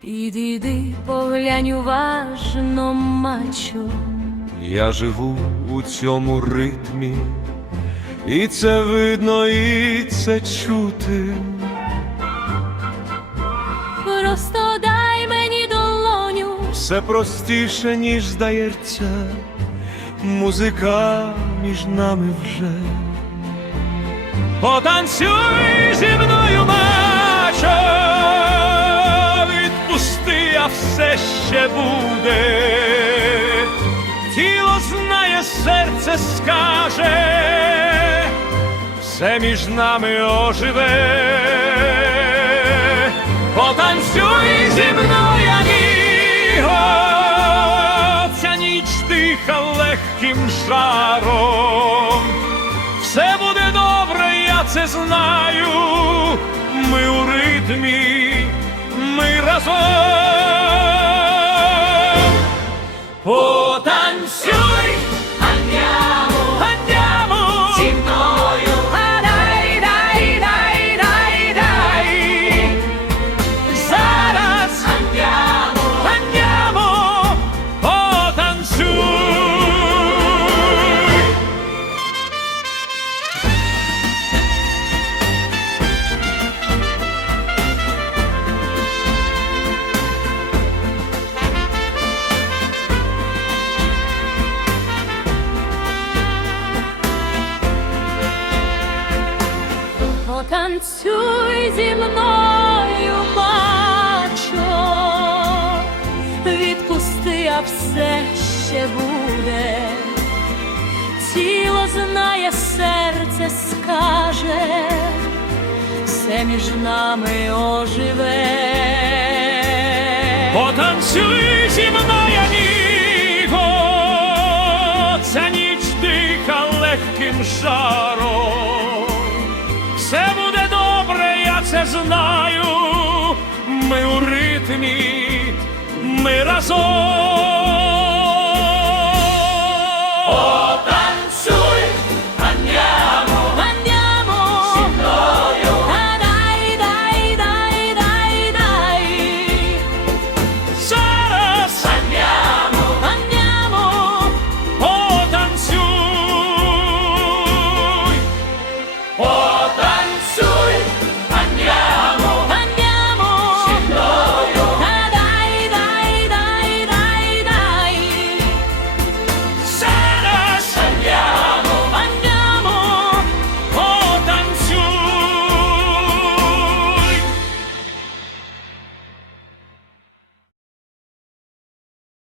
Підійди, поглянь уважно, мачо, Я живу у цьому ритмі, і це видно, і це чути. просто дай мені долоню, Все простіше, ніж здається, музика між нами вже. Потанцюй зі мною, мачо, відпусти, а все ще буде. Тіло знає, серце скаже, все між нами оживе. Потанцюй зі мною, ніго, ця ніч диха легким жаром. Все буде добре, це знаю. Ми у ритмі, ми разом. Потанцюй зі мною, мачо, відпусти, а все ще буде. Тіло знає, серце скаже, все між нами оживе. Потанцюй зі мною, ніго, ця ніч диха легким жаром. Все це знаю. Ми у ритмі, ми разом.